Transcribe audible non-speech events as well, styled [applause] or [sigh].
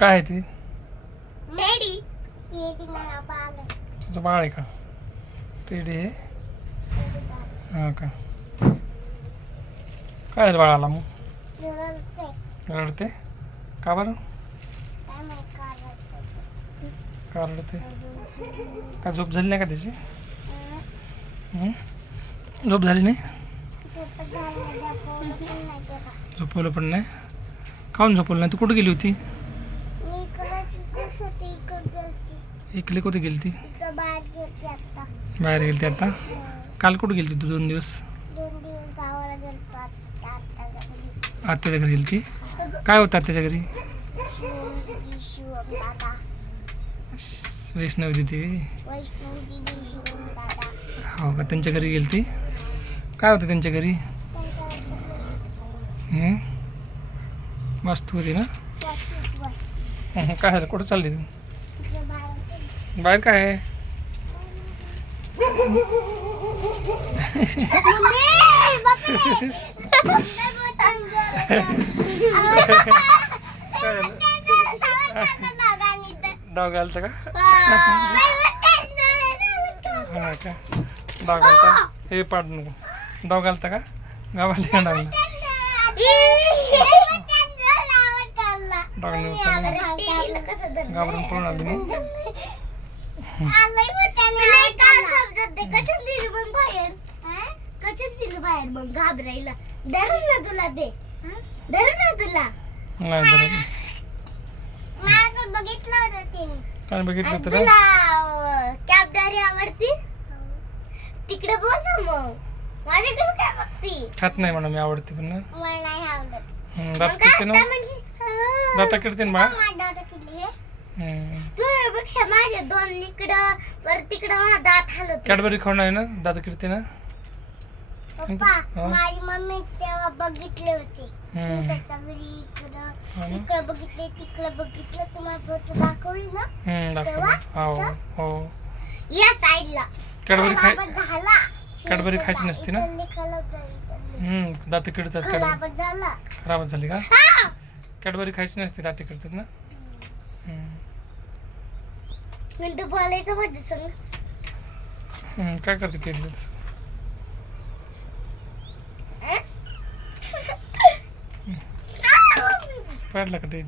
काय आहे ती? ती मला पाहिलं तुझं बाळ आहे का? टेडी आहे? हां का? काय झालं बाळाला मग? रडते. रडते? का बरं? काय माहीत का रडते का रडते? का झोप झाली नाही का त्याची? हं? झोप झाली नाही? झोपत झोपवलं पण नाही त्याला. झोपवलं पण नाही? काऊन झोपवलं नाही? तू कुठं गेली होती मी इकडं चिकूस होती इकडं गेलती इकडे कुठे गेली ती बाहेर गेलती आता. बाहेर गेली ती आता. काल कुठं गेली तू दोन दिवस? आत्याच्या घरी. गेली ती काय होतं आत्याच्या घरी? वैष्णवी दिदी हो का? त्यांच्या घरी गेली ती काय होतं त्यांच्या घरी? हं? मस्त होती ना? [laughs] काय झालं? कुठं चालली तू? तिकडे बाहेर गेली. बाहेर काय? आहे काय का? हा का? हे पाड नको. डाव का? गावाला डॉग डॉग घाबरून नव्हता पळून आली मग बाहेर मग घाबरायला धरून ना तुला? ते ना तुला माझं बघितलं होतं काय बघितलं तुला कॅबदारी आवडती? तिकडे बोल ना मग. माझ्याकडे काय बघती? खात नाही म्हणा मी आवडते पण ना. मला नाही आवडत. हं, दात किडते ना? दाता किडते ना दादा किडली माझे दोन इकडं वर तिकडं दात हलत कॅडबरी खाऊन आहे ना दात किडते ना पप्पा? माझी मम्मी तेव्हा बघितले होते. त्याच्या घरी इकडं ना? इकडं बघितले तिकडं बघितलं. तुम्हाला फोटो दाखवली ना? हं, दाखव हो हो. या साईडला. कॅडबरी खाय झाला. कॅडबरी खायची नसती ना? इकडली खराब झाली, इकडली. हं, दात किडतात कॅडबरी. खराबच झाला. खराबच झाली का? हा! कॅडबरी खायची नसते दात किडतात ना. मिंटू बोलायचं मध्ये संग. हं, काय करते ते पडला का ते